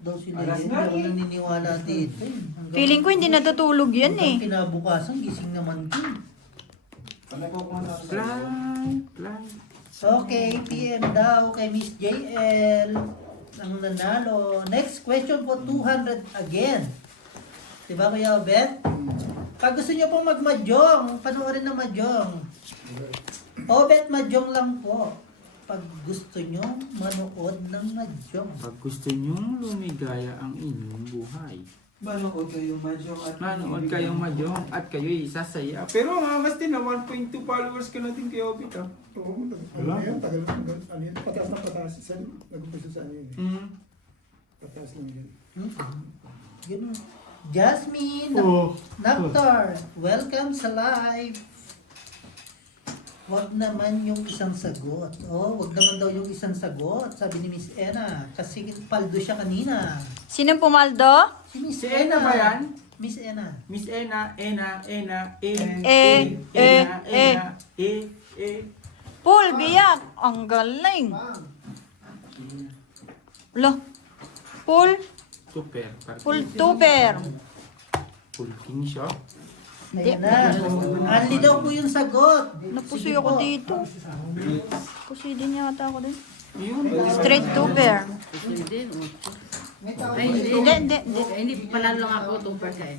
daw sila. Alas Hindi na ako eh. naniniwala dito. Feeling ko hindi natutulog yan eh. Hanggang kinabukasan, gising naman ko. Fly. Okay, PM daw kay Miss JL ang nanalo. Next question po, 200 again. Diba Kuya Obet? Pag gusto nyo pong magmajong, panoorin na majong. Obet, majong lang po. Pag gusto nyo manood ng majong. Pag gusto nyong lumigaya ang inyong buhay, Manood kayong mahjong at manood kayong mahjong at kayo'y sasaya. Pero mas din na 1.2 followers ka natin kay Obit ah. Oo, Wala. tagal ano yun, pataas ng pataas. Nag-umpisa sa ano yun. Pataas lang yun. Ganun. Jasmine, Oh. Noctar, welcome sa live. Wag naman yung isang sagot. Oh, wag naman daw yung isang sagot, sabi ni Miss Ena. Kasi paldo siya kanina. Sinong pumaldo? Si Miss Si Ena ba yan? Miss Ena. Miss Ena, Ena, Paul, biyak. Ang galing. Lo. Paul. Super. Paul tuber. Full king siya. Ayan na. Anli daw po yung sagot. Napusoy Sige ako po. dito. Pusoy din yata ako din. Yun. Straight tuber. Hindi, Hindi, hindi, hindi. hindi panalo lang ako, 2% eh.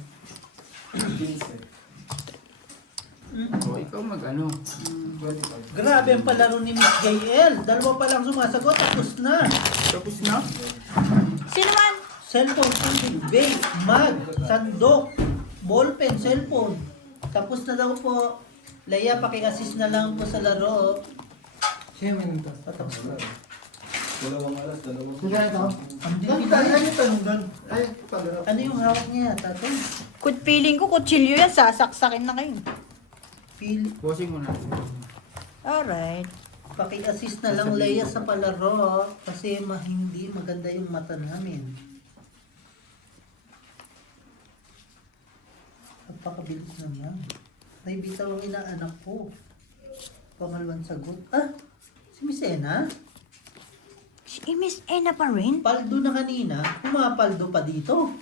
So, ikaw mag-ano. Grabe ang palaro ni Miss JL. Dalawa pa lang sumasagot, tapos na. Tapos na? Sino man? Cellphone, tubig, vape, mug, sandok, ballpen, cellphone. Tapos na daw po. Leia, paki-assist na lang po sa laro. Siya may nito. Patapos na. Dalawang alas, dalawang. Kaya ito? Ang Doon, dipin tayo na. yung tanong doon. Ay, pagano. Ano yung hawak niya, tatay? Feeling ko kutsilyo yan. Sasaksakin na kayo. Pili. Bossing mo na. Alright. Paki-assist na lang Leia sa palaro kasi hindi maganda yung mata namin. Napakabilis naman. May bitaw ang inaanak ko. Pangalawang sagot. Ah! Si Miss Ena? Si Miss Ena pa rin? Paldo na kanina. Pumapaldo pa dito.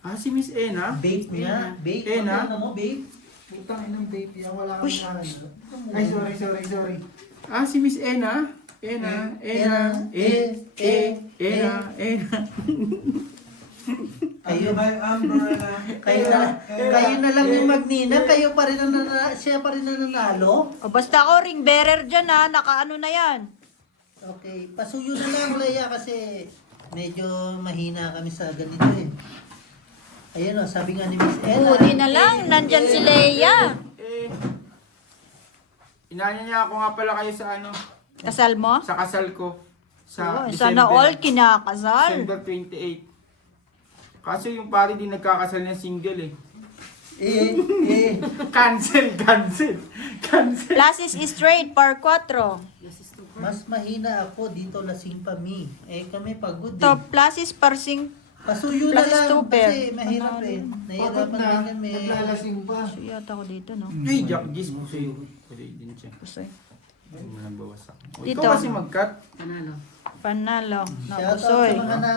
Ah, si Miss Ena? Vape niya. Vape. Ena? Ano mo, vape? Putang inang baby, ang wala kang Uy. kanan. Ay, sorry. Ah, si Miss Ena? Ena. Kayo, May umbrella. kayo na lang yung magnina. Kayo pa rin ang siya pa rin ang nanalo. O basta ako ring bearer dyan ha. Nakaano na yan. Okay. Pasuyo na lang, Leia, kasi medyo mahina kami sa ganito eh. Ayun o, sabi nga ni Miss Ella. Buti na lang. Nandyan si Leia. Inanya niya ako nga pala kayo sa ano, Kasal mo? sa kasal ko. Sa Oh, sana all kinakasal. December 28. Kaso yung pare di nagkakasal na single eh. Cancel. Classes straight, par 4. Mas mahina ako dito lasing pa mi. Eh kami pagod din. Top classes par 5. Pasuyo na Classes lang super. kasi mahirap eh. Pagod Nahirapan na, din kami. naglalasing pa. So yata ako dito, no? Hey, Jack Gis mo sa'yo. Kasi din siya. Pusoy. Hindi mo nang bawasak. O, Dito. ikaw kasi mag-cut. Panalo. Panalo. Shoutout Napusoy. sa mga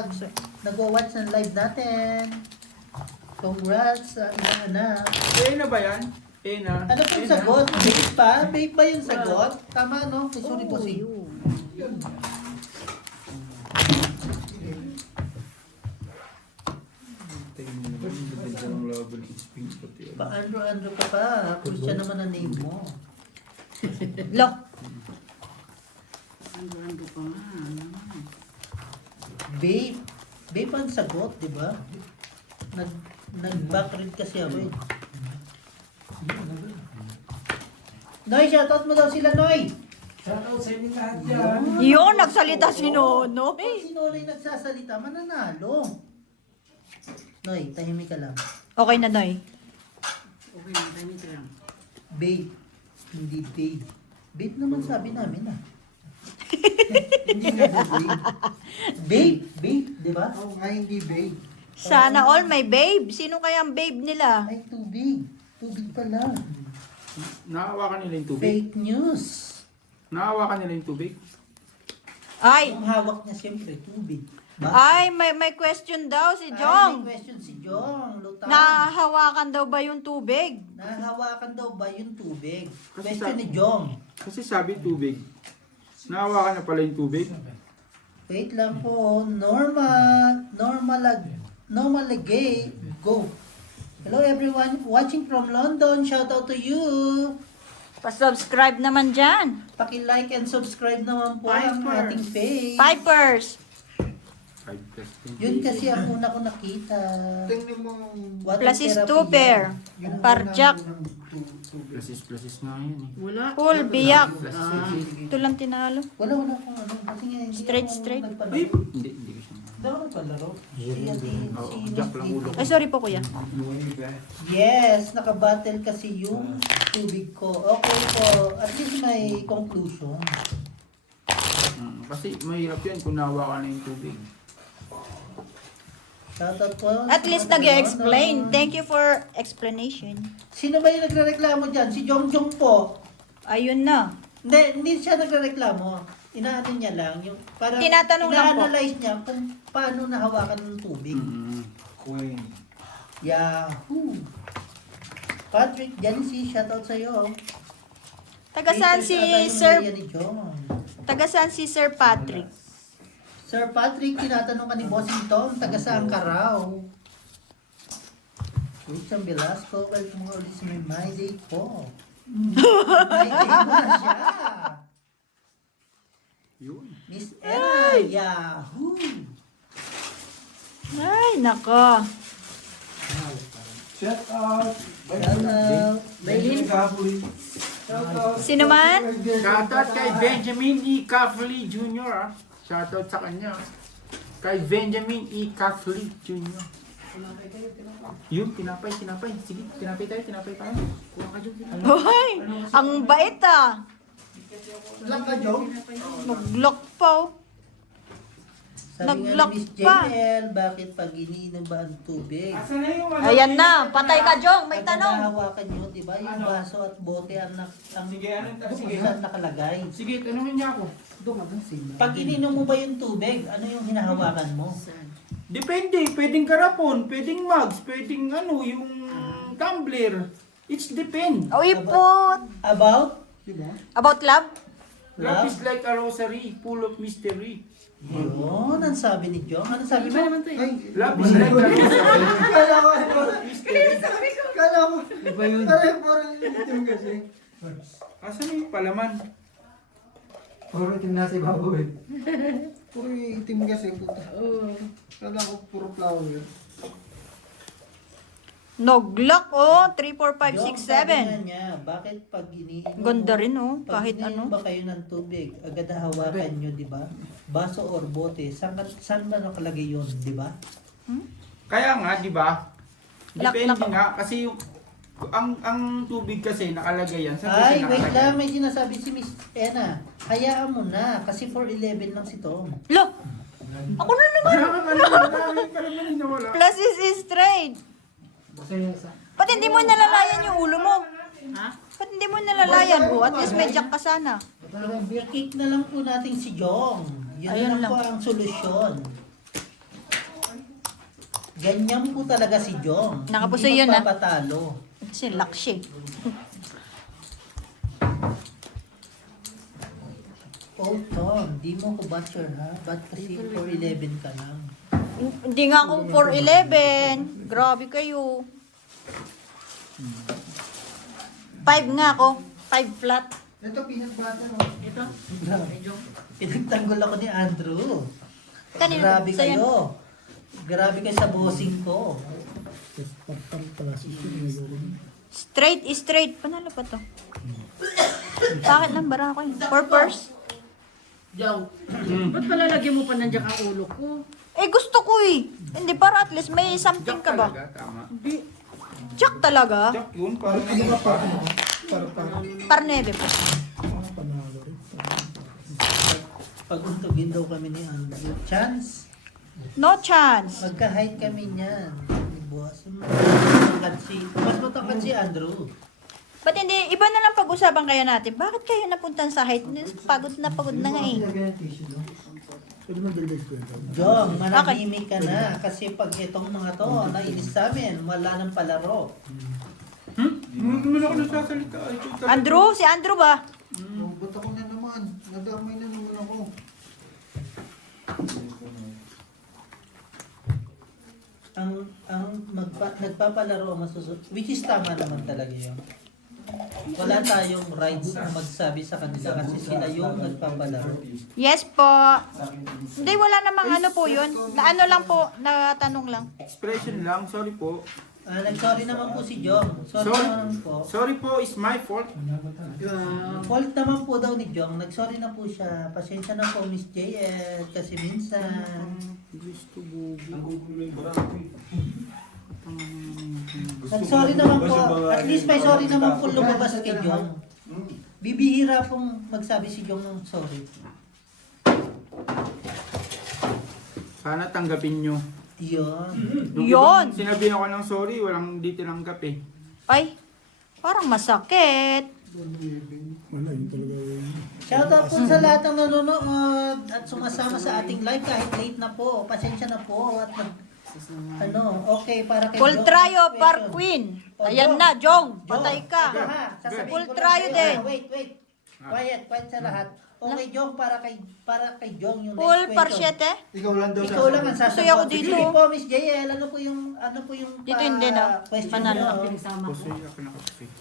nag-watch ng live natin. Congrats sa inyong anak. Ena ba yan? Ena. Ano po yung sagot? Vape pa? Vape ba yung sagot? Tama no? Sorry po si. Paandro-andro ka pa. Christian naman ang name mo. Lo. Ando pa nga. Vape. Vape ang sagot, di ba? Nag-backread kasi ako eh. Noy, shoutout mo daw sila, Noy! Shoutout sa inyo lahat dyan. Yun, nagsalita si Nono. Pag si Noy nagsasalita, mananalo. Noy, tahimik ka lang. Okay na, Noy. Okay na, timing ka lang. Vape. Hindi vape. Vape naman sabi namin ah. Hindi nga vape. Vape. Vape, di ba? Oo nga, hindi babe. Sana all may babe. Sino kaya ang babe nila? Ay, tubig. Tubig pala. Naawakan nila yung tubig. Fake news. Naawakan nila yung tubig. Ay, Yung hawak niya siyempre, tubig. ay, may question daw si Ay, Jong. may question si Jong. Lutan. Nahahawakan daw ba yung tubig? Nahawakan daw ba yung tubig? Kasi Question sa- ni Jong. Kasi sabi tubig. Nahawakan na pala yung tubig. Wait lang po. Normal gay. Go. Hello everyone watching from London. Shout out to you. Pa-subscribe naman dyan. Paki-like and subscribe naman po ang Pipers. ating page. Pipers. 5+10. Yun kasi ang una ko nakita. Tingnan mo. Water Plus is therapy 2 pair. yan. Parjak. Plasis nga yan eh. Wala. Full biyak. Ah, Ito lang tinalo. Wala akong ano. Kasi nga hindi Straight, ako straight. nagpalaro. Ay, hindi ko siya. Hindi ako nagpalaro. Oo, jack lang ulo ko. Ay, sorry po kuya. Yes, nakabattle kasi yung tubig ko. Okay po. At least may conclusion. Kasi mahirap yan kung nahawakan na yung tubig. Shoutout po. At least nag-explain. Thank you for explanation. Sino ba yung nagre-reklamo dyan? Si Jongjong po. Ayun na. Hindi siya nagre-reklamo. Inaano niya lang. Yung, parang Tinatanong lang po. ina-analyze niya kung paano nahawakan ng tubig. Queen. Yahoo! Patrick, Janice, shoutout sa'yo. Taga saan si Haters ata yung Sir Maria ni John. Taga saan si Sir Patrick? Sir Patrick, tinatanong ka ni Bossing Tom, taga saan ka raw? Richard Velasco, welcome ulit sa My Day po. My Day na siya. Yun. Miss Ella, Yahoo! Ay, nako. Shout out. Shoutout. Bailin. Shout out. Sino man? Shoutout kay Benjamin E. Caffley Jr. ah. Shoutout sa kanya. Kay Benjamin E. Caffley Jr. Yun, tinapay. Sige, tinapay tayo. kuha ka dyan. Hoy, ang bait ah. Lang ka, Jong? Nag-lock pa oh. Sabi nga Nag-lock ni Miss pa. JL, bakit pag iniinom ba ang tubig? Asa na yung Ayan na, patay ka Jong, may Pag tanong. nahawakan nyo, di ba, yung baso at bote ang, Sige, ano? Sige, saan nakalagay. Sige, tanungin niya ako. Pag ininom mo ba yung tubig, ano yung hinahawakan mo? Depende, pwedeng karapon, pwedeng mugs, pwedeng ano, yung tumbler. It's depend. O ipot. About? About love? Love is like a rosary, full of mystery. Yun, ang sabi ni Jong. Ano sabi Iba mo? naman to eh. Love is like a rosary. Kala ko. Kala ko. Iba yun. Parang itim kasi. Asan yung palaman? Puro itim nasa ibabaw eh. Puro itim kasi. Puta. Kala ko puro flower. Noglock oh, 3, 4, 5, Jong, 6, sabi nga 7. niya, bakit pag iniinom Ganda mo- rin oh, pag kahit iniinom ano. ba kayo ng tubig, agad hawakan nyo, di ba? Baso or bote, saan ba nakalagay yun, di ba? Kaya nga, di ba? Depende Lak-lak. nga, kasi yung ang tubig kasi nakalagay yan. Saan Ay, kasi wait nakalagay? lang, may sinasabi si Miss Ena. Hayaan mo na, kasi 4'11 lang si Tom. Lo, ako na naman. Marami palaman yung nawala. Plus is straight. Ba't hindi mo nalalayan yung ulo mo? Ha? Ba't hindi mo nalalayan po? At least may jack ka sana. I-kick na lang po natin si Jong. Yun Ayun na lang po lang. ang solusyon. Ganyan po talaga si Jong. Nakapuso Hindi yun, ah. magpapatalo. Kasi lakshi. Oh, Tom, di mo ko butcher ha? Ba't kasi 4'11 ka lang? Hindi nga ako 4'11. Grabe kayo. 5 nga ako. 5 flat. Ito peanut butter. Oh. Ito. Medyo. Pinagtanggol ako ni Andrew. Kanino? Grabe Sa'yo? kayo. Grabe kayo sa bossing ko. Straight is straight. Panalo pa to. Bakit nang bara ako yun? Purpose? Jaw. Ba't palalagyan mo pa nandiyan ang ulo ko? Eh gusto ko eh. Hindi para at least may something Jack ka ba? talaga, tama. Hindi. Jack talaga? Jack yun, parang Ano ba pa? Para Parneve po. panalo rin. Paguntugin daw kami ni Andrew. Chance. No chance. Magka-height kami niyan. Ni boss. Mas matangkad si Andrew. Ba't hindi, iba na lang pag-usapan kaya natin. Bakit kayo napuntan sa height? Pagod na nga eh. Lagyan ng tissue, no? Pwede mo dagdag kwento. Jong, manahimik ka na. Kasi pag itong mga to, nainis sa amin, wala nang palaro. Hindi naman ako nagsasalita. Ay, ito talaga. Andrew? Si Andrew ba? Oh, ba't ako na naman? Nadamay na naman ako. Nagpapalaro ang masusunod, which is tama naman talaga yun. Wala tayong rights na magsabi sa kanila kasi sila yung nagpapalaro. Yes po. Hindi, wala namang ano po yun. Na ano lang po, natanong lang. Expression lang, sorry po. Nag-sorry naman po si Jong. Sorry Sorry. naman po. Sorry po, it's my fault. Fault naman po daw ni Jong. Nag-sorry na po siya. Pasensya na po, Miss JL. Kasi minsan... Gusto bugi. Nag-sorry naman po. At least may sorry naman po lumabas kay Jong. Bibihira pong magsabi si Jong ng sorry. Sana tanggapin nyo. Yun. Nung Yun. ibang sinabihan ko ng sorry, walang di tinanggap eh. Ay, parang masakit. Wala, yun talaga yun. Shoutout po sa lahat ng nanonood at sumasama sa ating live kahit late na po. Pasensya na po at okay para kay Jong. Pultrayo Next par question. queen. Oh, Ayan Jong. na, Jong. Jong, Patay ka. ito ha, sasabihin ko lang Pultrayo sa'yo. din. Wait. Quiet sa lahat. Okay, Jong, para kay Jong yung Full next par question. 7. Ikaw lang daw Ikaw lang ang Gusto sasagot. ako dito. Sige po, Miss JL, ano po yung Dito hindi na. question Panalo nyo? lang. Pinagsama Kasi ko. ako nakapagpig.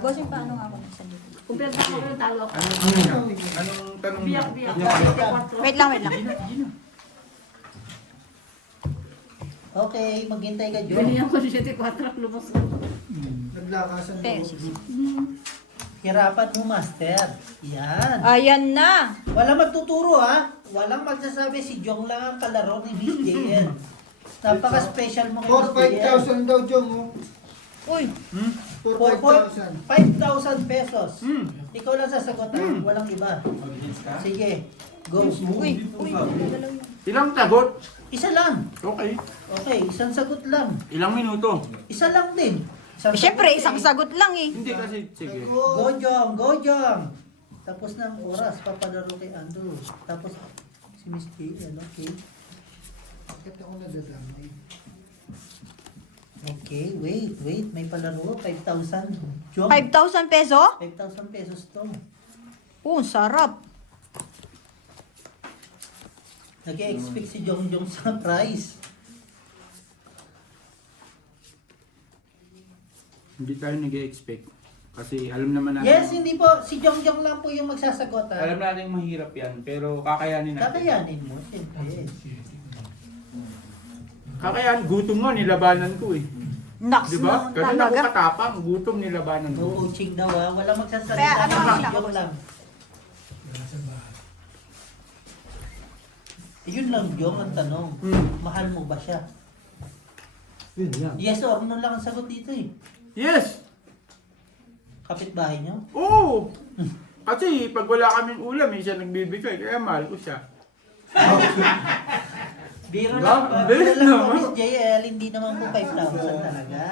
Bossing, paano nga ako nasa dito? Kumpleto ako yung talo ako. Anong tanong Biyak, mo? biyak. Wait lang. Gina. Okay, maghintay ka, Jong. Binigyan ko si 74, lumos ko. Naglakasan Pero, mo. sige. Hirapan mo, Master. Yan. Ayan na. Walang magtuturo, ha? Walang magsasabi si Jong lang ang kalaro ni Miss JL. Napaka-special mo kay Miss JL. 4,500 daw, Jong. oh. Uy, 4,500. 5,000 pesos. Hmm. Ikaw lang sasagot, ha? Walang iba. Sige, go. uy. Galaw yun. Ilang tagot? Isa lang. Okay. Okay, isang sagot lang. Ilang minuto? Isa lang din. Isang Eh, syempre, sagot isang eh. sagot lang eh. Hindi kasi, sige. Go, Jong! Go, Jong! Tapos na ang oras, papalaro kay Andrew. Tapos si Miss JL, okay? Bakit ako nadadamay? Okay, wait. May palaro, 5,000. Jong, 5,000 peso? 5,000 pesos to. Oh, sarap. Nag-expect si Jong sa prize. Hindi tayo nag-expect. Kasi alam naman natin. Yes, hindi po. Si Jong lang po yung magsasagot, ha? Alam natin mahirap yan, pero kakayanin natin. Kakayanin mo, siyempre. Kakayanin, gutom nga, nilabanan ko eh. Naks Di ba? naman Ganun ako talaga. katapang, gutom nilabanan ko. No coaching daw, ha? Walang magsasalita. Kaya ano ang si sagot? Jong lang. Yun lang, Jong, ang tanong. Mahal mo ba siya? Yun yan. Yes or no lang ang sagot dito eh. Yes! Kapitbahay nyo? Oo! Kasi pag wala kaming ulam, siya nagbibigay, kaya mahal ko siya. Biro Ba? lang, Hindi biro lang po, naman. Miss JL, hindi naman po 5,000 talaga.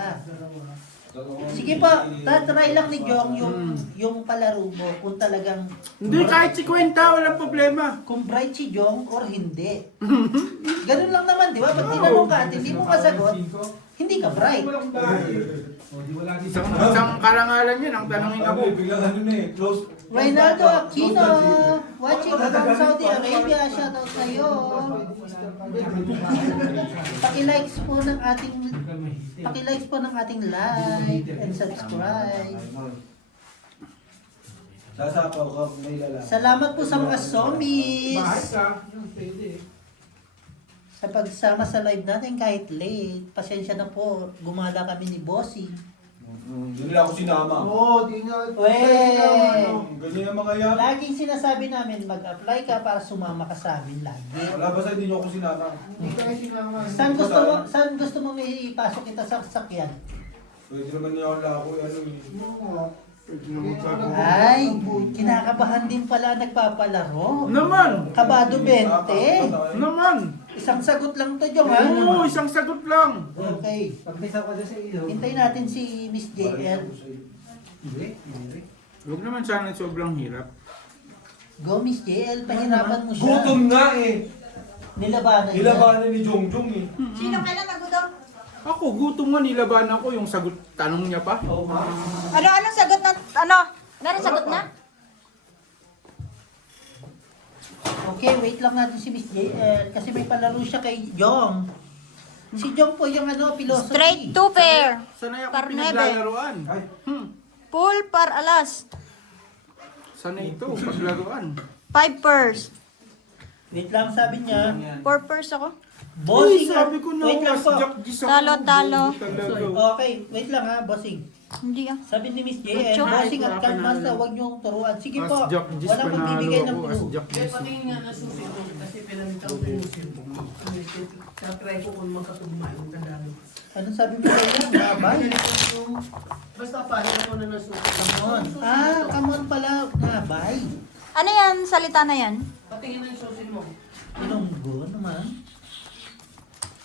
Sige po, tatry lang ni Jong yung palaro mo kung talagang Hindi, kahit si Kwenta, walang problema. kung bright si Jong or hindi. Ganun lang naman, di ba? Pag tinanong ka at hindi mo masagot, hindi ka bright. Isang karangalan yun, ang tanongin ako. Reynaldo Aquino, watching from Saudi Arabia, shoutout sa'yo. Paki-likes po ng ating like and subscribe. Sasapaw ka kung may lalaki. Salamat po sa mga zombies sa pagsama sa live natin kahit late. Pasensya na po, gumala kami ni Bossy. Hindi nila ako sinama. Oo, di nga. Weh! Ganyan ang mga yan. Laging sinasabi namin mag-apply ka para sumama ka sa amin lagi. Wala ba sa hindi nyo ako sinama? Hindi tayo sinama. Saan gusto mo may ipasok kita sa sasakyan? Pwede naman niya ako lako. Ano eh. Pwede naman sabi. Ay, kinakabahan din pala nagpapalaro. Naman! Kabado 20. Naman! Isang sagot lang to, Jong, ha? Oo, isang sagot lang. Okay. Pag may sako sa iyo. Hintayin natin si Miss JL. Hindi. Huwag naman sana sobrang hirap. Go, Miss JL, pahirapan mo siya. Gutom nga eh. Nilabanan niya. Nilabanan ni Jongjong eh. Sino kailan nagutom? Ako, gutom nga, nilabanan ko yung sagot, tanong niya pa. Ano sagot na, ano? Meron sagot na? Okay, wait lang natin si Miss JL kasi may palaro siya kay Jong. Si Jong po yung philosophy. Straight to pair. Sanay ako Par pinaglalaroan. Full par alas. Sanay ito, paglaruan. 5 pairs. Wait lang, sabi niya. 4 pairs ako. Bossing, sabi ko na, wait lang po. Jack Gis ako. Talo. Talaga. Okay, wait lang ha, bossing. Hindi ah. Sabi ni Miss JL, Mucho. bossing at card master, huwag niyong turuan. Sige As po, Jack Gis walang panalo magbibigay ng ako, as clue. Jack Gis. Patingin nga na susi ko kasi pinamitaw ko yung susi ko. Tatry ko kung magkatugma yung tandaan. Ano sabi mo kayo? Nabay? Basta pahinga ko na ng susi. Kamon. Ah, kamon pala. Nabay. Ano yan? Salita na yan? Patingin na yung susi mo. Ilonggo naman.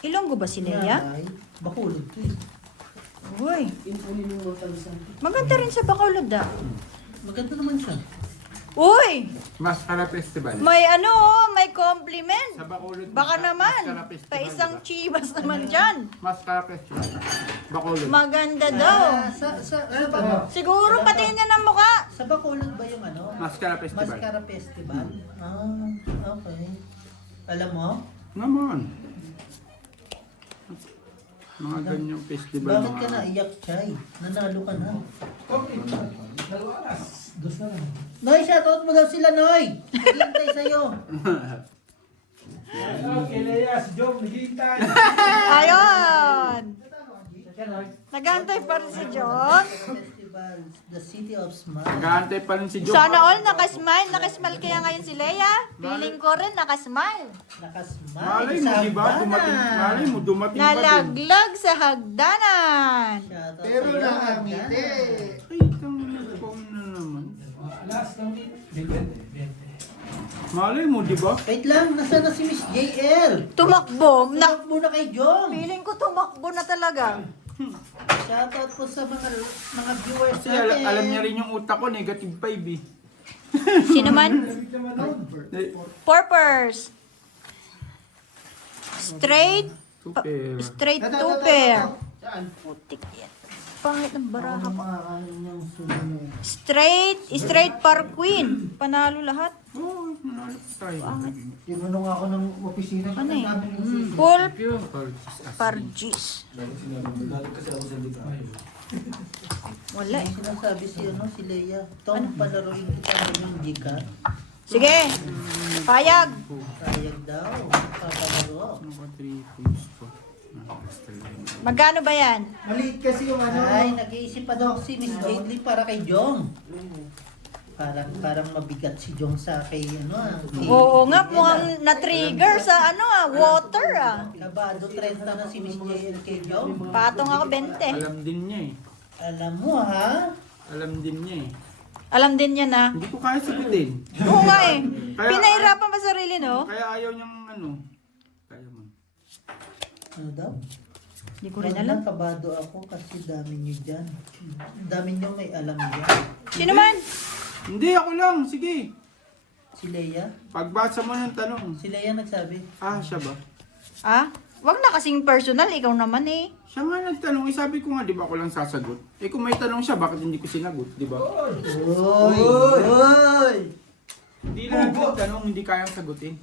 Ilonggo ba si Leia? Nabay. Bakulog to eh. Uy. Impunin mo tansan. Maganda rin sa Bacolod ah. Maganda naman siya. Uy! Mascara Festival. May may compliment. Sa Bacolod. Baka naman. Mascara Festival, Pa isang diba? chivas naman dyan. Mascara Festival. Bacolod. Maganda daw. Sa Siguro patingin niya ng mukha. Sa Bacolod ba yung Mascara Festival. Mascara Festival? Ah, okay. Alam mo? Naman. Mga ganyang festival. Bakit ka naiyak, Chay? Nanalo ka na. Noy, shoutout mo daw sila, Noy! Hintay sa'yo. Ayun! Nagantay pa rin si John. Festival, the city of smile. Nag-aantay pa rin si Joe. Sana all nakasmile. Nakasmile kaya ngayon si Leia. Feeling ko rin nakasmile. Nakasmile. Malay mo, sa di ba? Dumating, hagdanan. malay mo, dumating pa din. Nalaglag sa hagdanan. Shoutout Pero sa'yo, nakangiti. Ay, phone na naman. Malay mo, di ba? Wait lang, nasa na si Miss JL? Tumakbo. Tumakbo na kay Jong. Feeling ko tumakbo na talaga. Shoutout po sa mga viewers Kasi natin. alam niya rin yung utak ko, negative 5 eh. Sino man? Purpers. Straight. Super. Straight to pair. Putik yan. Pangit ng baraha ko. Straight par queen. Panalo lahat. Oo, nanalo pa tayo. Tinanong ako ng opisina. Ano eh? Sabi ng Full Parties. par G's. Wala eh. Sinasabi si Leia, Tom, palaruin kita ngayong Gika. Sige. Payag. Sayag daw, papalaro. Ano ba 3 points pa? Magkano ba yan? Maliit kasi yung Ay, nag-iisip pa daw si Miss Jadely para kay Jong. Parang mabigat si Jong sa kay kay- Oo nga, mukhang na-trigger sa water ah. Kabado 30 na si Miss JL kay Jong. Patong ako 20. Alam din niya eh. Alam mo ha? Alam din niya eh. Alam din niya na. Hindi ko kaya sagutin. Oo nga eh. Kaya- Pinahirapan pa sarili, no? Kaya ayaw niyang Kaya mo. Ano daw? Hindi ko rin Wag alam. na, kabado ako kasi dami niyo dyan. Dami niyo may alam dyan. Sino man? Hindi, ako lang. Sige. Si Leia? Pagbasa mo ng tanong. Si Leia nagsabi. Ah, siya ba? Ah? Wag na kasing personal, ikaw naman eh. Siya nga nagtanong. Eh, sabi ko nga, di ba ako lang sasagot? Eh, kung may tanong siya, bakit hindi ko sinagot? Di ba? Oy! Oy! Hindi lang tanong, hindi kayang sagutin.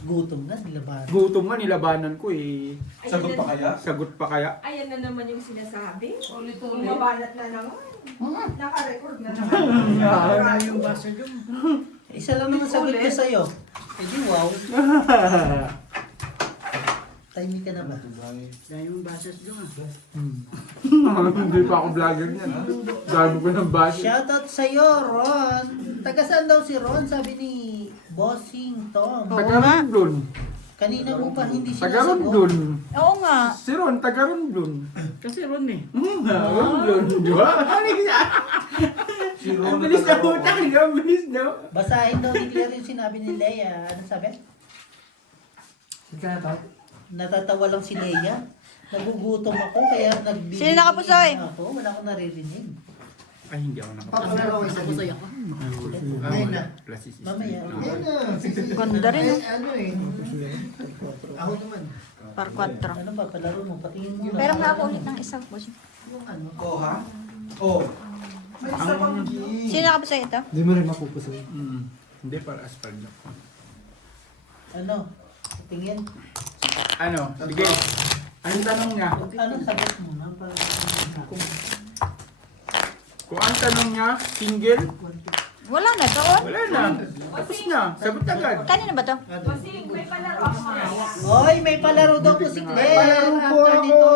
Gutom na, nilabanan. Gutom nga, nilabanan ko eh. Sagot pa kaya? Sagot pa kaya? Ayan na naman yung sinasabi. Ulit-ulit. Mabanat na naman. Naka-record na naman. Wala yung basa dyan. Isa lang naman sagot ko sa'yo. Eh di wow. Timing ka na ba? Wala yung basa dyan. Hindi pa ako vlogger niyan. Dami ko ng bashi. Shoutout sa'yo, Ron. Taga saan daw si Ron? Sabi ni Bossing Tom. Taga-Rondon. Kanina mo pa hindi Taga-Rondon. Oo nga. Si Ron, taga-Rondon. Kasi Ron eh. Rondon, di ba? Si Ron Ang bilis na utang niya, ang bilis na. Basahin daw ni Claire yung sinabi ni Leia. Ano sabi? Natatawa lang si Leia. Nagugutom ako kaya nagbibigay Sino nakapusoy? ako. Wala akong naririnig. Ay, hindi ako nakapasok. Papalaro ko isa dito. Ngayon na. Plus is Mamaya. Yan na. Ganda rin, Eh, ano eh. Ako naman. Par 4. Ano ba, palaro mo? Patingin mo na. Pero nga ako ulit ng isa, boss. Yung ano? Oh, ha? Oh. May isa pang Sino ka ba sa ito? Hindi mo rin mapupusay. Hindi, para aspal na. Ano? Patingin. Ano? Sige. Anong tanong niya? Ano sagot mo na? Kung ang tanong niya, single, Wala na, doon. wala na. Tapos na. Sagot agad. Kanina ba to? Kasi may palaro ako. Oy, may palaro daw po si Claire. palaro po After ako. nito.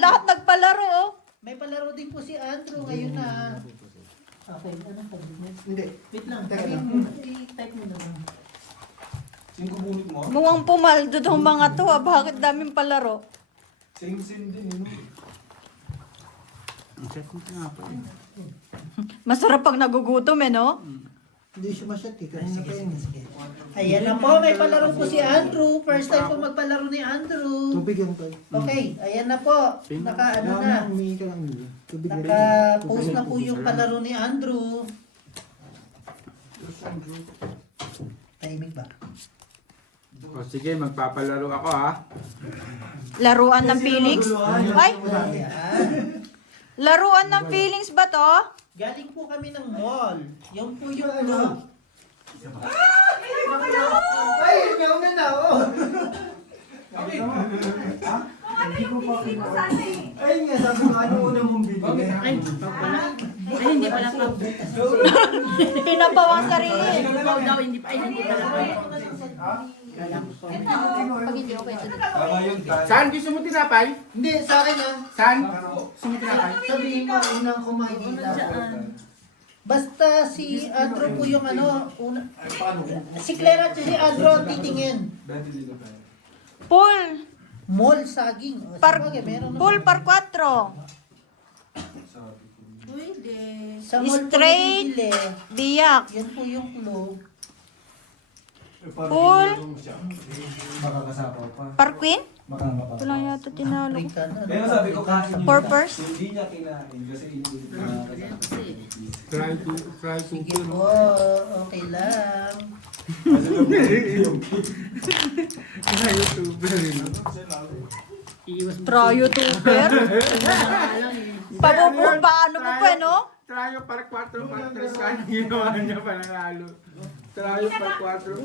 Lahat nagpalaro, oh. May palaro din po si Andrew ngayon na. Okay, ano sabi mo? Hindi. Wait lang, Teka type lang. mo. I-type mo na lang. Sino bunot mo? Mukhang pumaldo tong mga to, ah. Bakit daming palaro? Same din, no? Ang set mo nga pa eh. Masarap pag nagugutom, eh, no? Hindi siya masyat eh. Kanina pa yun. Ayan na po, may palaro po si Andrew. First time po magpalaro ni Andrew. Tubig yan tayo. Okay, ayan na po. Naka ano na. Humingi ka lang dito. Tubig na rin. Naka-post na po yung palaro ni Andrew. Timing ba? O sige, magpapalaro ako ha. Laruan ng feelings? Ay, Ayan. laruan ng feelings ba to? Galing po kami ng mall. Yung po yung ano. Ay, nauna na ako. Hindi ko sana eh. Ay nga, sabi ko, ano una mong bibili? Ay, Pinapawang sarili. Tama yun, tayo. Saan gusto mo tinapay? Hindi, sa akin ah. Saan? Gusto mo tinapay? Sabihin mo, unang kumain dito. Basta si Andrew po yung ano. Una, si Claire at si Andrew ang titingin. Pool. Mall saging. O, Par, sabagay, meron pool naman. par 4. Sa mall po Straight. nabibili. Biyak. Yan po yung clue. Pool. Makakasapaw pa. Par queen? Makakapaw. Ito lang yata tinalo ko. African. Ano Pero ba? sabi ko, kain yun. Purpose? Hindi niya kinain kasi inulit na Try to Sige po, okay lang. Kaya YouTuber. Tryo tuber. Paano mo pa, no? Tryo par 4, par 3. Saan ang ginawa niya pananalo? Tryo par 4.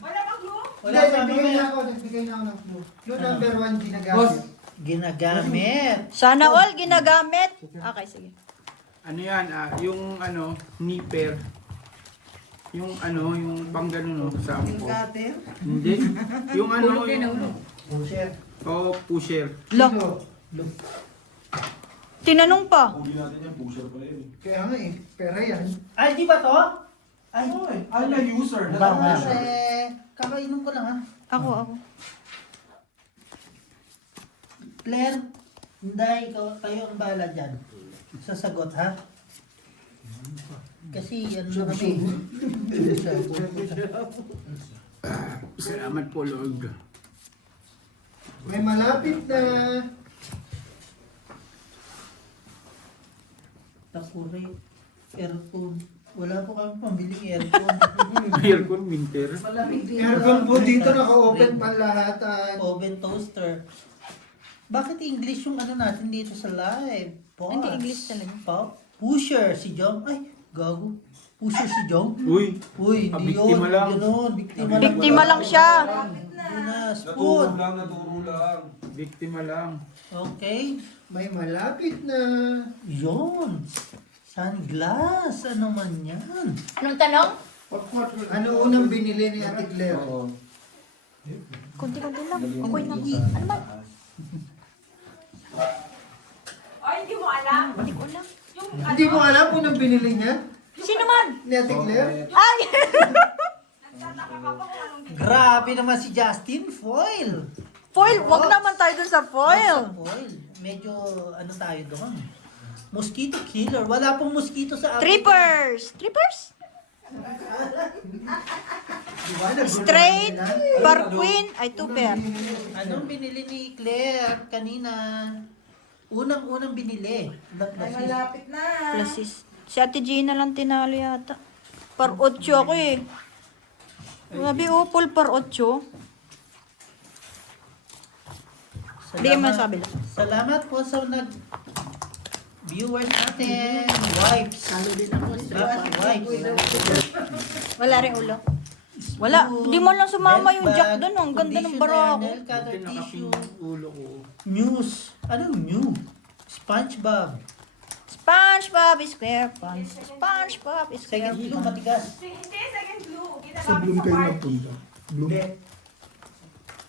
Wala bang glue? Wala Hindi, pa nagbigay na mamaya. ako ng clue. Clue number 1, ginagamit. Ginagamit. Sana all ginagamit. Okay, sige. Ano yan? Yung ano, nipper. Yung ano, yung pang ganun no, sa Yung ko. cutter. Hindi. Yung ano, yung, Pusher. pusher. Look, tinanong pa. Huli natin yan, pusher pala yun. Kaya nga eh, pera yan. Ay, di ba to? Ay, Ay, na user. Kakainom ko lang ha. Ako. Claire, hindi, kayo ang bahala dyan. Sasagot ha? Kasi ano na kami. Salamat po, Lord. May malapit na. Takure, aircon. Wala po kami pambiling aircon. Aircon, winter. Aircon po dito, naka-open pa lahat. Oven toaster. Bakit English yung ano natin dito sa live? Pause. Hindi English talaga. Pusher, si Jong. Ay, gago. Pusher si Jong. Uy, Uy, hindi yun. biktima lang. Yun, biktima lang. Biktima lang siya. Yun na, Naturo spoon. lang, naturo lang. biktima lang. Okay. May malapit na. Yun. Sunglass. Ano man yan? Anong tanong? Ano unang binili ni Ate Claire? Oo. Kunti-kunti lang. Okay lang. Ano ba? Ay, hindi mo alam. Hindi ko alam. Yung Hindi mo alam kung anong binili niya? Sino man? Ni Ate Claire? Ay! nagtataka ka pa kung anong Grabe naman si Justin. Foil. Foil. Wag naman tayo dun sa foil. Foil. Medyo ano tayo doon. Mosquito killer. Wala pong mosquito sa Africa. Trippers. Straight. Par queen. Ay, two pair. Anong binili ni Claire kanina? Unang-unang binili. Ay, malapit na. Plasis. Si Ate Gina lang tinalo yata. Par 8 ako eh. Sabi, full par 8. Bigyan mo sa kabila. Salamat po sa viewers natin. Wipes. Wipes. Wala rin ulo. Wala. Hindi mo lang sumama yung jack doon. Ang ganda ng bara ako. Nail cutter tissue. ulo ko. News. Anong new? SpongeBob. SpongeBob SquarePants. SpongeBob Second blue, SquarePants. matigas. Hindi, second blue. Kita Sa Bloom kayo nagpunta. Bloom.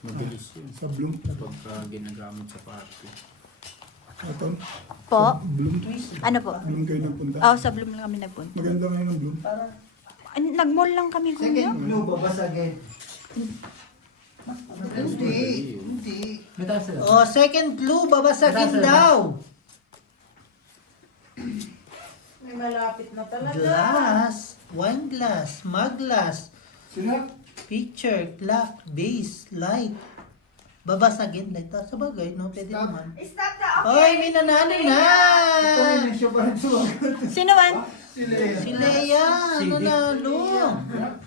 Mabilis yun. Sa Bloom. Pagka ginagamit sa party. Aton. Po? Bloom. Ano po? Bloom kayo nagpunta. Oh, sa Bloom lang kami nagpunta. Maganda ngayon ang Bloom. Nag-mall lang kami kuya. Second blue, babasagin. Hindi. Oh, second blue, babasagin daw. May malapit na talaga. Glass, wine glass, mug glass, Sino? picture, clock, base, light. Babasagin na ito. Sa bagay, no? Pwede Stop. naman. Stop na, Oy, okay? may nanalo na! Ito may nisyo pa rin sumagot. Sino man? Si Lea. Si Leia, nanalo.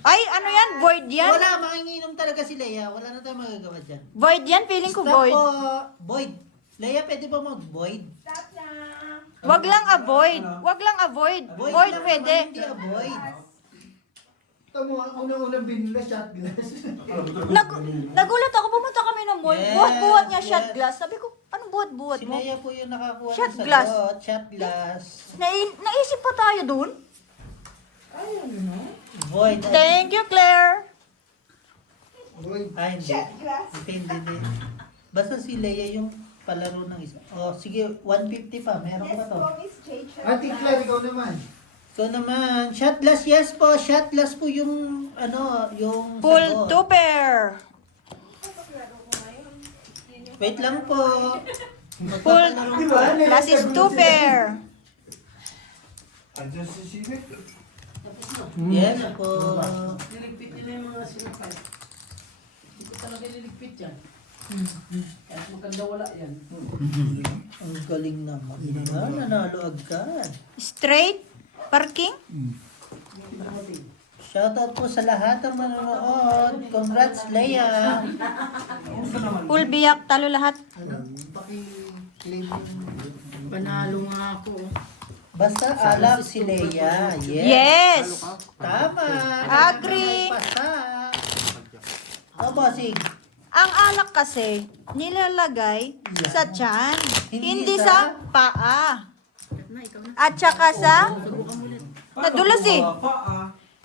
Ay, ano yan? Void yan? Wala, makinginom talaga si Leia. Wala na tayong magagawa dyan. Void yan? Feeling ko Stop void. po. Void. Leia, pwede ba mag-void? Stop na. Wag lang avoid. Wag lang avoid. Void lang pwede. naman, Hindi avoid. Ito mo, ang unang-unang binila, shot glass. Nagulat ako. Pumunta kami ng mall. Yes, Buhat-buhat niya yes. shot glass. Sabi ko, anong buhat-buhat Si mo? Leia po yung nakakuha Shot ng glass. sagot. Shot glass. Naisip pa tayo dun? Void. Thank you, Claire. Boy, Ay, hindi. Shot glass. Hindi. Basta si Leia yung palaro ng isa. Oh, sige, 150 pa. Meron Yes pa to. po, Miss J. Ate Claire, ikaw naman. So naman, shot glass, yes po. Shot glass po yung, yung Full sagot. 2 pair. Wait lang po. Full Magpapalaro Di po. ba? glass is 2 pair. Andiyan si Sine. Yes po. Niligpit nila yung mga sinapay. Hindi ko talaga niligpit yan. Kahit maganda wala yan. Ang galing naman. Nanalo agad. Straight. Parking. Shoutout po sa lahat ng manonood. Congrats, Leia. Full biyak. Talo lahat. Ano? Paki-claim yung... Panalo nga ako. Basta alak si Leia. Yes. Yes. Tama. Agree. Pasa. O, bossing. Ang alak kasi, nilalagay sa tiyan. Hindi Hindi sa- sa paa. At saka sa... Nadulas eh.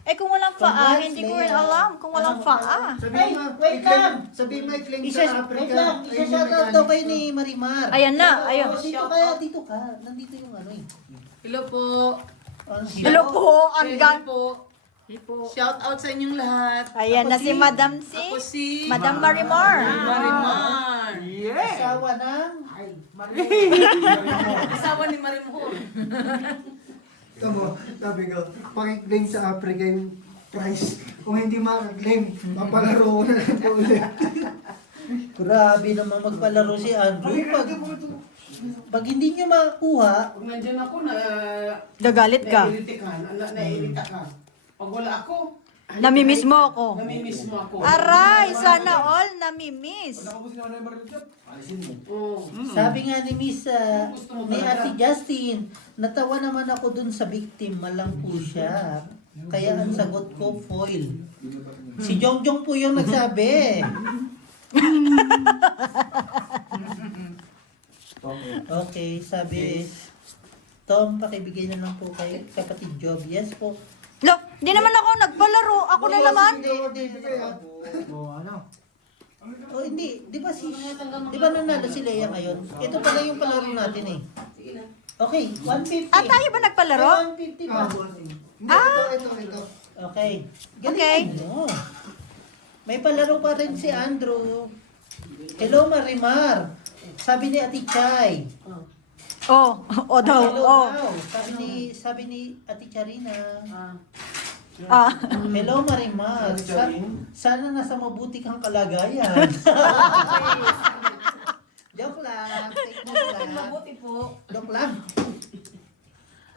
Eh kung walang paa, Congrats, hindi ko Leia. rin alam kung walang paa. Ay, wait lang. Sabi mo, i-claim Isa, sa Africa. wait lang. Ayun yung Isa-shoutout mechanic. daw kayo ni Marimar. Ayan na, ayun. Dito kaya, dito ka. Nandito yung ano eh. Hello po. Hello po, ang gang. po. Shout out sa inyong lahat. Ayan na si Madam Ako si si Madam Marimar. Marimar. Asawa ng... Asawa ni Marimor. Ito mo, sabi ko, paki-claim sa Africa yung price. Kung hindi maka-claim, mapalaro ko na lang po ulit. Grabe naman magpalaro si Andrew. Pag hindi nyo makuha, Pag nandyan ako na Gagalit ka. naiirita ka. Pag wala ako, Namimiss mo ako. namimiss mo ako. Aray, sana all namimiss. Oo. sabi nga ni Miss, ni Ate Justin, natawa naman ako dun sa biktima lang po siya. Kaya ang sagot ko, foil. Si Jongjong po yung nagsabi. Okay, sabi, Tom, pakibigay na lang po kay kapatid Job. Yes po. Lo, di naman ako nagpalaro. Ako na naman. Hindi. Oh, hindi. Di ba nanalo si Leia ngayon? Ito pala yung palaro natin eh. Okay, 150. Ah, tayo ba nagpalaro? 150 pa. Ito. Okay. Okay. Mo. May palaro pa rin si Andrew. Hello, Marimar. Sabi ni Ate Chay. Oh, o daw. Hello Oh. daw. Sabi ni Ate Charina. Ah. Hello, Marimar. Sana nasa mabuti kang kalagayan. Joke lang. Take note lang. Mabuti po. Dok lang.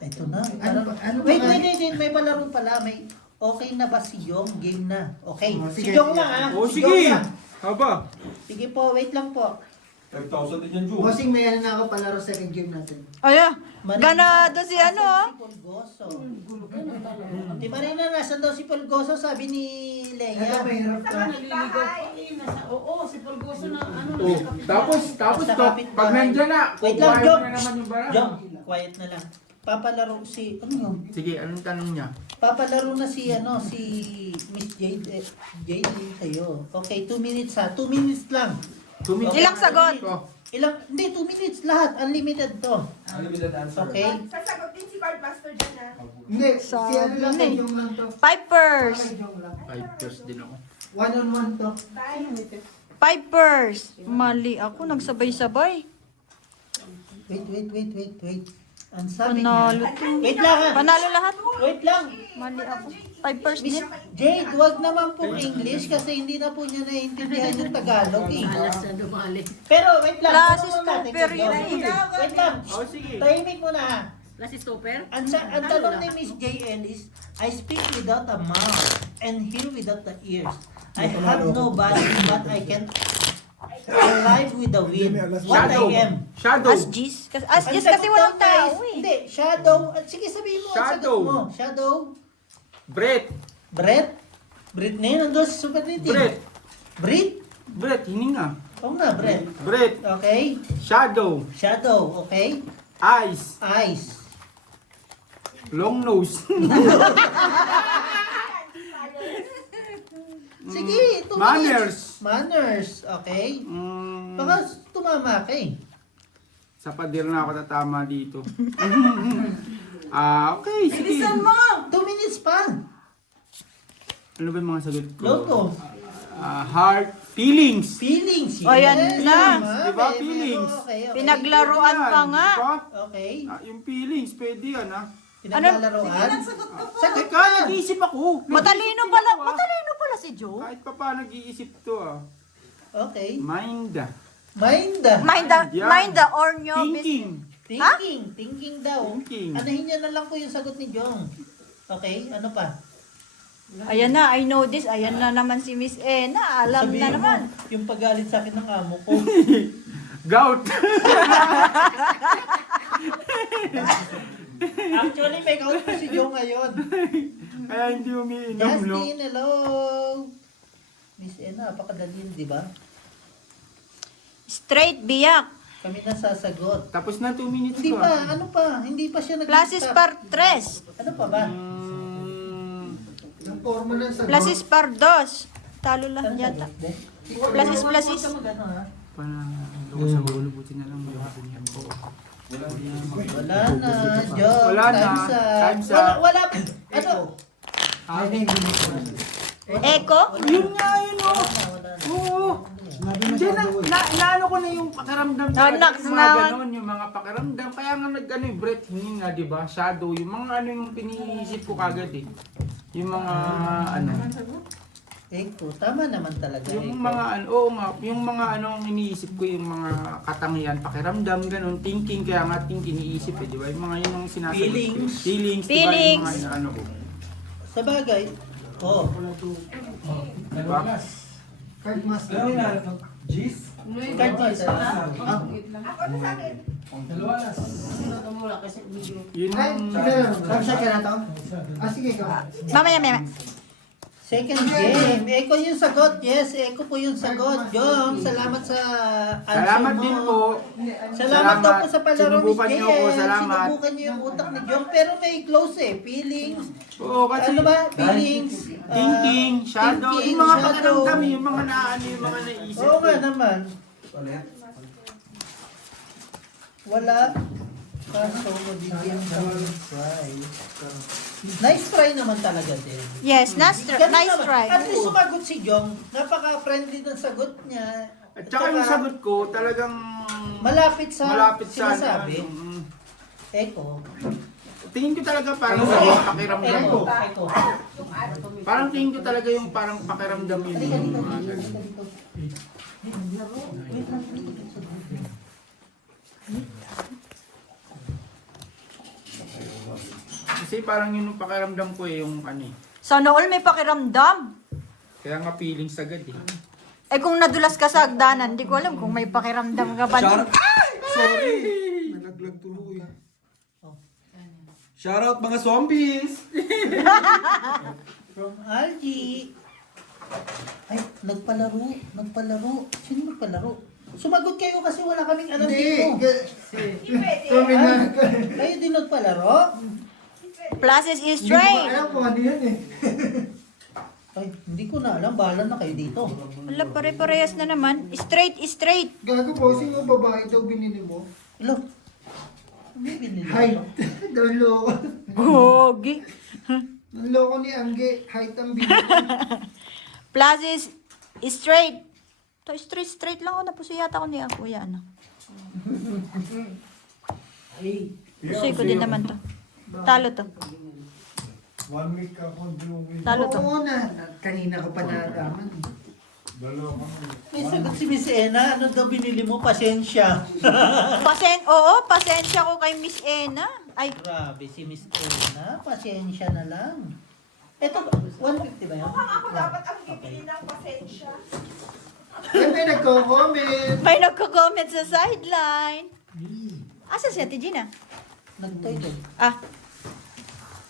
Ito na. Ano Wait, ba? may palaro pala. May okay na ba si Jong? Game na. Okay. Oh, Si sige, Jong sige. lang ha. O Si sige! Jong lang. Haba! Sige po, wait lang po. 5,000 din yan, Ju. Bossing, may ano na ako palaro second game natin. Ayan. Ganado si ano, ah. Si Polgoso. Di Marina, nasan daw si Polgoso? Sabi ni Ito, Leia. may hirap Saka ka. naliligaw pa oo, si Polgoso na ano. Oh, tapos Sa to, kapitbahay. pag nandyan na, Wait lang, kukuhain Jong. mo na naman yung bara. Jong, quiet na lang. Papalaro si, ano yun? Sige, anong tanong niya? Papalaro na si, si Miss Jade, Jade sa'yo. Okay, 2 minutes ha. 2 minutes lang. 2 minutes. Ilang sagot? Oh, Hindi, 2 minutes lahat. Unlimited to. Unlimited answer. Okay? Sasagot din si Cardmaster dyan ha. Hindi, si ano lang, Sabi kay ni. Jong lang to. Pipers. Kay Jong lang. 5 years din ako. One-on-one to. Pipers. Mali ako, nagsabay-sabay. Wait. Ang sabi Panalo niya. to. Wait lang ha. Panalo lahat. Wait lang. Mali ako. Pipers Miss din. Jade, wag naman po English kasi hindi na po niya naiintindihan yung Tagalog eh. Alas na dumali. Pero wait lang. Classes tanong natin super kay yun Jong. eh. Wait lang. Oh, sige. Tahimik muna ha. Last stopper? Ang tanong ni Miss JL is, I speak without a mouth and hear without the ears. I have no body but I can alive with the wind. What I am. Shadow. As G's. As Ang G's kasi sagot walang daw, guys, tao eh. Hindi, shadow. Sige, sabihin mo ang Shadow. sagot mo. Shadow. Brett. Brett. Brett na yun. Nandun sa super rating. Brett. Brett? Brett, hininga. Oo nga, Brett. Brett. Okay. Shadow. Shadow. Okay. Eyes. Eyes. Long nose. Sige, 2 Manners. Manners. Okay. Baka tumama ka eh. Sa pader na ako tatama dito. Okay, sige. 2 minutes pa. Ano ba yung mga sagot ko? Loto. Heart. Feelings. Feelings. Yes. O, yan na. tama. Diba, May- feelings? Okay, okay. Pinaglaruan pa nga. Diba? Okay. Yung feelings, pwede yan ha. Pinaglalaroan. Sagot ko po. Sagot Teka, nag-iisip ako. Matalino pala si Joe. Kahit pa paano nag-iisip to ah. Okay. Mind. Mind. Yan. Mind the or nyo. Thinking. Thinking daw. Thinking. Anahin niya na lang po yung sagot ni Jong. Okay, ano pa? Ayan na, I know this. Ayan na naman si Miss Ena. Alam Sabihin na mo, naman. yung paggalit sa akin ng amo ko. Gout. Actually, may kaut po si Jong ngayon. Kaya hindi umiinom, no? Justin, hello. Miss Ena, apakadalin, di ba? Straight biyak. Kami na sasagot. Tapos na 2 minutes Hindi ko pa, ah. ano pa? Hindi pa siya Plasis par tres. Ano pa ba? Yung forma ng sagot. Plasis par dos. Talo lang yata. Plasis. Magano ha? Panalo ko sa ulo, buti na lang may yan ko. Wala na, Jong. Wala na. Time's up. Wala, ano? Ay, hindi mo ko. Eko? Yun nga yun oh. Wala na. Oo. Hindi naano ko na yung pakiramdam Nanak yung mga naman. ganon, yung mga pakiramdam. Kaya nga nag-ano yung breath nga, di ba? Shadow, yung mga ano yung piniisip ko kagad eh. Yung mga ano. Eko, tama naman talaga. Yung Eko. mga ano, oo nga, yung mga ano ang iniisip ko, yung mga katangian, pakiramdam, ganun, thinking, kaya nga thinking, iniisip eh, di ba? Yung mga yun ang sinasagot ko. Feelings. Feelings, di ba? Feelings. Yung mga ano ko. Sa bagay, oh, Diba? Cardmaster. Jeez. kahit ba sa... Ako na sa akin. Yun Ay, ang... sige. Ramsay ka na to? Sige, ikaw. Mamaya. Second game. Eko yung sagot. Yes, Eko po yung sagot. Jom, salamat sa answer Salamat mo. din po. Salamat daw po sa palaro ni Sinubukan niyo ako, JL. salamat. Sinubukan niyo yung utak ni Jom. Pero may close eh. Feelings. Oo, kasi... Ano ba? Feelings. Thinking, shadow, thinking, yung mga shadow. pakiramdam, yung mga naano, yung mga naisip Oo ko. nga naman. Wala. Kaso, mabigyan kami try. Nice try naman talaga din. Yes, nice Ganun naman. try. At least sumagot si Jong. Napaka-friendly ng sagot niya. At saka yung sagot ko, talagang... Malapit sa ano, sinasabi. Eko. tingin ko talaga parang pakiramdam Eko. ko. Eko. Parang tingin ko talaga yung parang pakiramdam yun. Halika dito. Mga ganun. Halika dito. Kasi parang yun yung pakiramdam ko yung ano eh. Sana all may pakiramdam. Kaya nga feelings agad eh. Eh kung nadulas ka sa hagdanan, di ko alam kung may pakiramdam ka ba din. Sorry! Nalaglag tuloy. Shoutout mga zombies! From Algie. Ay, nagpalaro. Sino nagpalaro? Sumagot kayo kasi wala kaming alam dito. Kami na. Kayo din nagpalaro? Pluses is Hindi ko straight. alam kung ano yun eh. Ay, hindi ko na alam. Bahala na kayo dito. Wala, pare-parehas na naman. Straight is straight. Gago po, sino babae daw binili mo? Hello? May binili Height. ko. Daw loko. Gogi. Ang loko ni Angge. Height ang binili. Pluses is straight. To straight lang ako. Napusi yata ako ni Kuya. Ano? Pusi ko din naman to. Talo to. 1 week ako doing. Talo to. Oo na. Kanina ko pa nalaman. May sagot si Miss Ena. Ano daw binili mo? Pasensya. Pasensya ko kay Miss Ena. Ay, Grabe si Miss Ena. Pasensya na lang. Ito, 150 ba yun? Mukhang ako dapat ang bibili ng pasensya. Ay, may nagko-comment. may nagko-comment sa sideline. Asa si Ate Gina? Nag-toilet. Ah,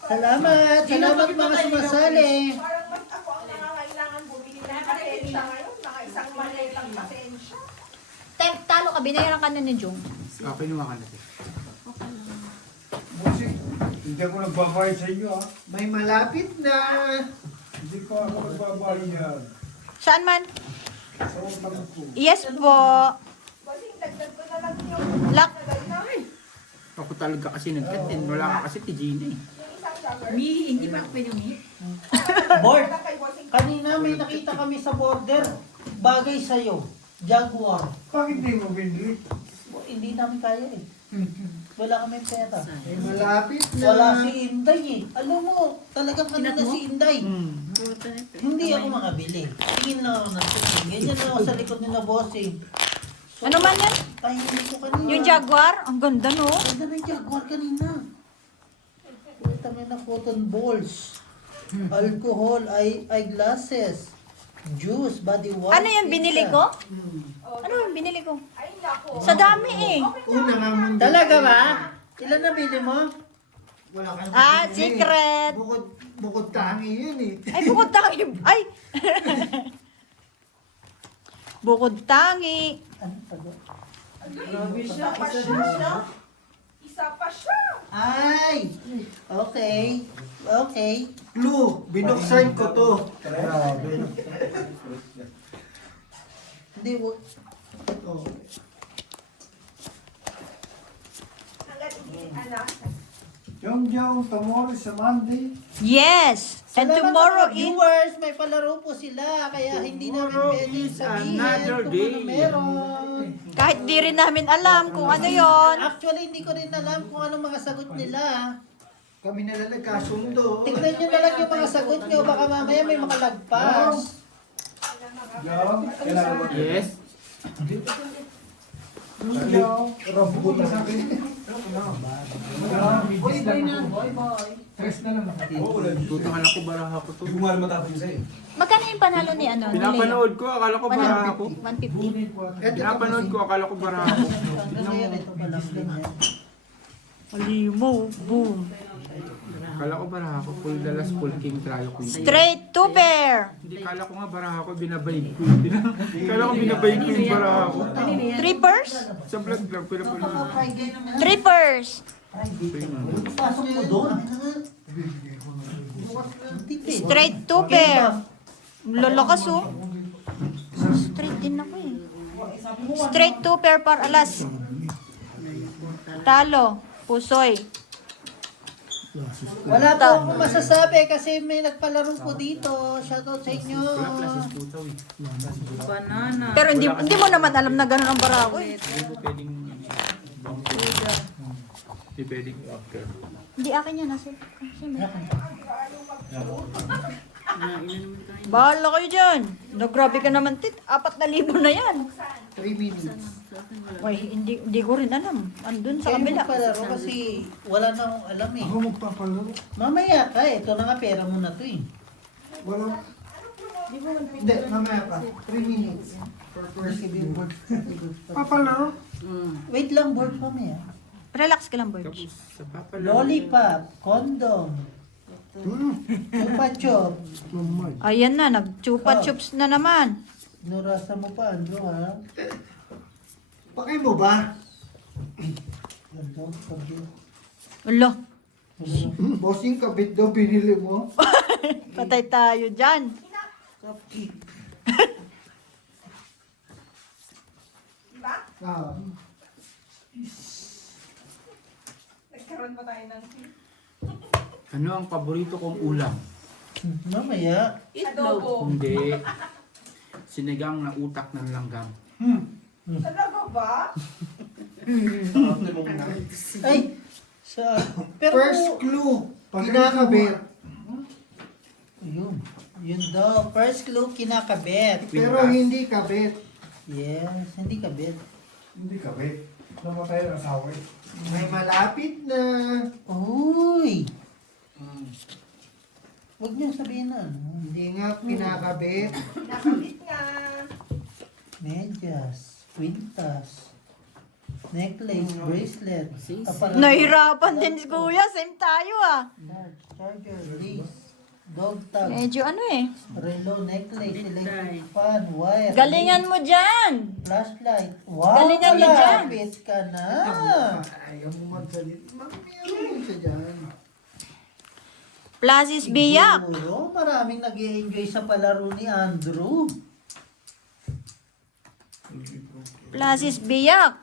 Salamat! Salamat mga sumasali! Parang mas ako ang nangangailangan bumili ng pasensya ngayon. Mga isang maletang pasensya. talo ka, binayaran ka na ni Jong. Okay naman ka natin. Busik, hindi ako nagbabayad sa iyo ha. May malapit na. Hindi ko ako nagbabayad. Saan man? Sa utang ko. Yes po. Basing dagdag ko na lang yung Lak. nagal na. Ako talaga kasi nagkatin. Wala ka kasi Tijina eh. Yung isang number. Hindi ba ako pwede umihi? Board! Wala kay Bossing. Kanina may nakita kami sa border. Bagay sa'yo. Jaguar. Bakit di mo binili? Hindi namin kaya eh. Wala kami pera. May malapit na. Wala si Inday eh. Alam mo, talagang kanina si Inday. Hindi ako makabili. Tingin lang ako ng tingin. Ganyan lang ako sa likod ni na bossing. Ano man yan? Ay, hindi ko kanina. Yung Jaguar? Ang ganda no? Ganda na yung Jaguar kanina. Kita mo na cotton balls. Alcohol, eyeglasses. Juice, body wash. Ano yung binili ko? Oh, Ano yung binili ko? ay nako. Sa dami eh. Una nga mong Talaga ba? Ilan na bili mo? Wala kang Ah, binili. secret. Bukod tangi yun eh. Ay, bukod tangi. Ay! Bukod tangi. Ano pa ba? Isa pa siya. Isa pa siya. Ay! Okay. Okay. Clue, binuksan ko to. Grabe. Hindi mo. Oh. Hanggat hindi anak. Yung tomorrow sa Monday. Yes! And Salamat tomorrow sa mga is... viewers, may palaro po sila. Kaya hindi namin Tomorrow pwedeng is sabihin another kung day. ano meron. Kahit di rin namin alam kung ano yon. Actually, hindi ko rin alam kung anong mga sagot nila. Kami na lang nagkasundo. Tignan nyo na lang yung mga sagot nyo. Baka mamaya may makalagpas. Yung, kailangan mo. Yes. Yung, rambutan sa akin. Uy, bay na. Tres na lang. Oo, wala. Tutang ako baraha ko to. Hindi ko alam matapos sa'yo. Magkano yung panalo ni ano? ni Leo? Pinapanood ko, akala ko baraha ko. 150. Pinapanood ko, akala ko baraha ko. Hanggang ngayon, ito pa lang ganyan. Alimaw. Boom. Akala ko baraha ko. Full dalas, full king, tryo queen. Straight to pair. Hindi, kala ko nga baraha ko, binabayid ko. Kala ko binabayid ko yung baraha ko. Trippers? Sa vlog lang, pinapanood. Friday naman. Trippers. Pasok mo doon. Straight to pair. Lalakas oh. Straight din ako eh. Straight to pair para alas. Talo. Pusoy. Wala po akong masasabi kasi may nagpalaro po dito. Shoutout sa inyo. Wala classes po tao eh. Pero hindi mo naman alam na ganun ang bara ko eh. Hindi ko pwedeng... Hindi pwedeng after. Hindi akin yan. Nasa. Bahala kayo dyan. No, grabe ka naman, tit. 4,000 na yan. 3 minutes. Uy, hindi ko rin alam. Andun sa Kayo kabila. magpalaro kasi wala na akong alam eh. Ako magpapalaro. Mamaya ka, ito na nga pera mo na to eh. Wala. Hindi, mamaya pa. 3 minutes. Per person. Papalaro? Wait lang, board mamaya. Relax ka lang, Borge. Tapos sa papalaro. Lollipop, condom, chupa chop. Mamay. Ayan na, nag-chupa-chups na naman. Nurasa mo pa, Andrew ha? Pakay mo ba? Ganda, pagyo. Ulo, Bossing, kabit daw binili mo. patay tayo dyan. Diba? Ah. Nagkaroon pa tayo ng Ano ang paborito kong ulam? Mamaya. adobo. Hindi. Sinigang na utak ng langgam. Talaga ba? Ay! Sa... Pero... First clue. Kinakabit. Yun. Yun daw. First clue, kinakabit. Pero hindi kabit. Yes, hindi kabit. Hindi kabit. Namatay ang asawa eh. May malapit na. Uy! Huwag niyong sabihin na. Hindi nga kinakabit. Nakabit nga. Medyas, kwintas, necklace, bracelet, Nahirapan din si Kuya. Same tayo ah. large, charger, lace, dog tag, Medyo ano eh. relo, necklace, electric fan, wire, Galingan mo dyan. flashlight. Wow, Galingan niyo dyan. malapit ka na. Ayaw mo magsalit. Meron siya dyan. Plasis biyak. Siguro, maraming nag-i-enjoy sa palaro ni Andrew. Plasis biyak.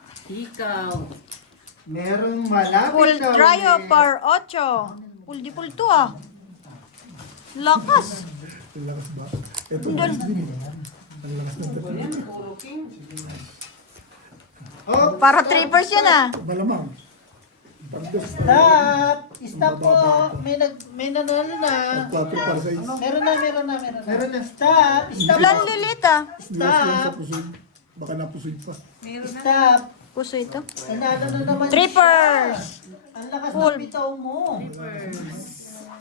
Merong malapit Full na trio ulit. par 8. Full di full to ah. Lakas. Ang lakas ba? Ito, Doon. ang lakas ng tatlo. Oh, Para 3 yan ah. Malamang. Pagdos. Stop! Stop po! May nanalo na. 4 para sa is. Meron na. Meron na. Stop! Stop! Ulan lilit ah. Niwas lang sa Stop! pusoy. Baka napusoy pa. Stop! Puso ito. Nanalo na naman Trippers! siya. Ang lakas Full. ng bitaw mo.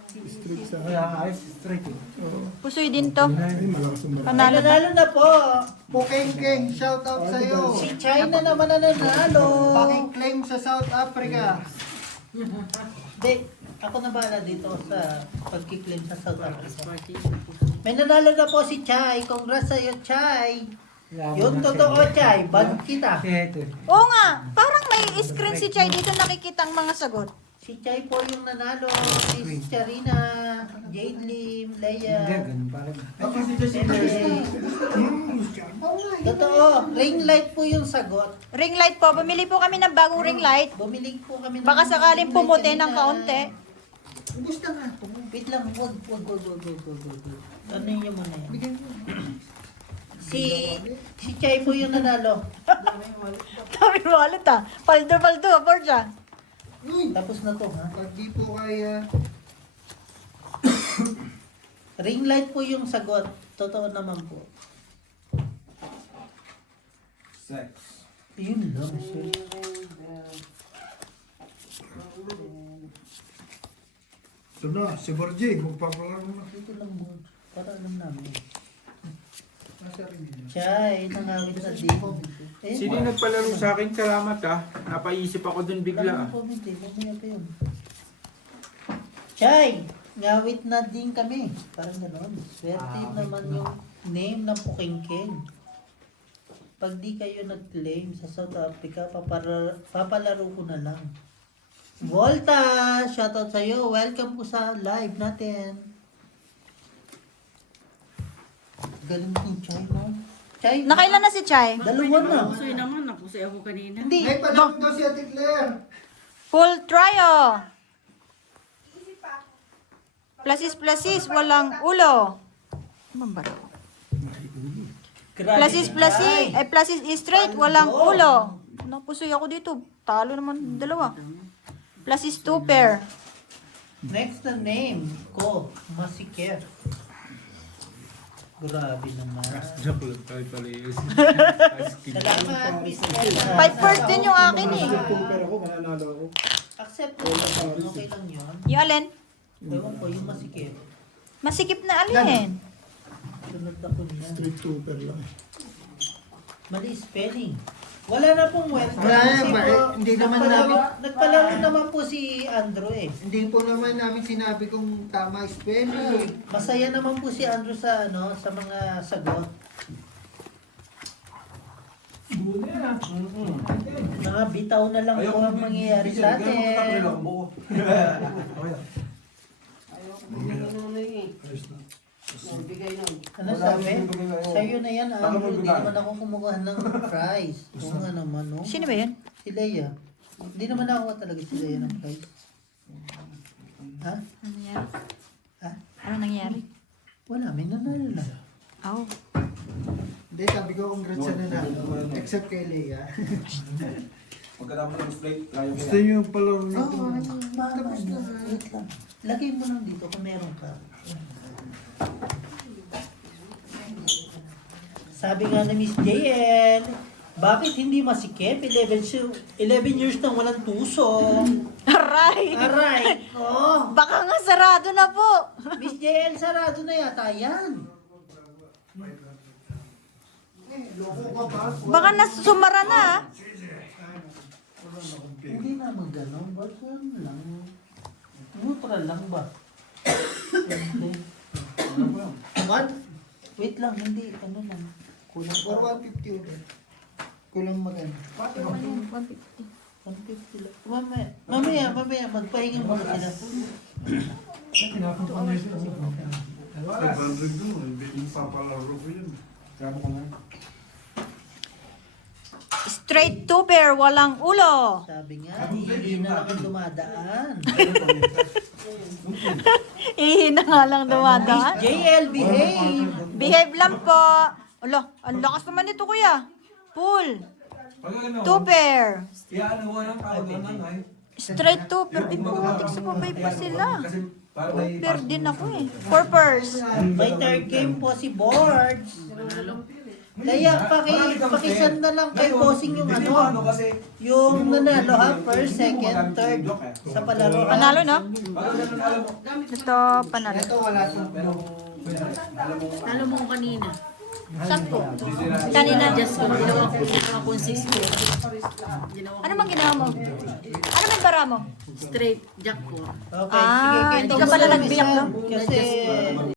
Straight sa... Pusoy din to. Ay, malakas yung marami. Panalo na. Nanalo na po. Pukeng-keng, shout out sa'yo. Si China naman na nanalo. Pakiklaim sa South Africa. Hindi, ako na bahala dito sa pagkiklaim sa South Africa. May nanalo na po si Chai. Congrats sa'yo, Chai. Yung totoo, Chai. Ban kita. Oo nga. Parang may screen si Chay dito nakikita ang mga sagot. Si Chai po yung nanalo. Si Charina, Jade Lim, Leia. Ako si Jessica. Totoo, ring light po yung sagot. Ring light po. Bumili po kami ng bagong ring light. Bumili po kami ng Baka sakaling ring light pumuti kanina. ng kaunti. Ubus na nga. Wait lang, wag. Ano yun muna yan? Si Chai po yung nanalo. Dami wallet ah. Paldo, Borja. Uy, Tapos na to, ha? pag di po kaya... Ring light po yung sagot. Totoo naman po. Sex. Yun lang, sir. Ito na, si Borgie. Magpapalaro na. Ito lang mo. Para alam namin. Chai, nangawit na din. Sino nagpalaro sa akin? Salamat ah. Napaisip ako dun bigla ah. Chai, ngawit na din kami. Parang gano'n. Swerte naman yung name ng Pukingking. Pag di kayo nag-claim sa South Africa, papalaro ko na lang. Volta! Shoutout sa'yo. Welcome po sa live natin. Galing yung Chai, no? Chai, Nakailan na si Chay? dalawa na. Pusoy naman, napusay ako kanina. Hindi. May panahon daw si Ate Claire. Full trio. Plasis, walang ulo. Ano ba? Plasis, plasis straight, walang ulo. Napusoy ako dito. Talo naman dalawa. Plasis 2 pair. Next na name ko, Masikef. Grabe naman. Joke lang tayo pala yun. Salamat, Miss Ella. 5 din yung akin eh. Cooper ako, mananalo ako. Accept ko lang. Okay lang yun. Yung alin? Ewan ko, yung masikip. Masikip na alin. Sunod ako niya. Street Cooper lang. Mali spelling. Wala na pong welcome. Wala na, Kasi po, hindi naman namin- nagpalaro naman po si Andrew eh. Hindi po naman namin sinabi kung tama spelling. Masaya naman po si Andrew sa sa mga sagot. Mga bitaw na lang po ang mangyayari sa atin. Bigay nun. Ano sabi? Sa'yo na yan, Andrew. Hindi naman ako kumukuha ng prize. Oo nga naman, no? Sino ba yun? Si Leia. Hindi naman nakuha talaga si Leia ng prize. Ha? Ano nangyari? Ha? Ano nangyari? Wala, may nanalo na. Oh. Hindi, sabi ko congrats sa nanalo. Except kay Leia. Magkatapos ng straight, kaya Gusto niyo yung palaro Oo, nito? tapos na. Wait lang. Lagay mo lang dito kung meron ka. Sabi nga ni Miss JL, bakit hindi masikip? 11 years nang walang tuso. Aray! Aray ko! Baka nga sarado na po. Miss JL, sarado na yata yan. Baka nasumara na. ah. Hindi naman gano'n. Ba't yan lang? Neutral lang ba? Hindi. What? Wait lang, hindi. Ano lang. Kulang Or pa. 150 ulit. Kulang maganda. 150 lang. Mamaya, magpahinga muna sila. 500 doon, hindi papalaro ko yun. Straight to pair, walang ulo. Sabi nga, hindi na lang ang dumadaan. Ihina nga lang dumadaan. JL, behave! Behave lang po. Alo, ang lakas naman nito kuya. Pool. Two pair. Iyaano ko ng tao naman ay. Straight two pair. Di po, matik sa babay pa sila. Kasi para Two may pair din ako eh. Four pairs. May third game po si Boards. Kaya pakisend na lang kay bossing yung ano, kasi yung nanalo ha, first, second, third sa palaro. Panalo no? pag ganun alam mo. Ito, panalo. Ito wala itong Talo mo ko kanina. Sampo. Kanina. Just kung ginawa ko 60. Ginawa Ano bang ginawa mo? Ano may bara mo? ko straight jack ko. Okay, sige, Ah, kaya hindi ka pala nagbiyak, no? Kasi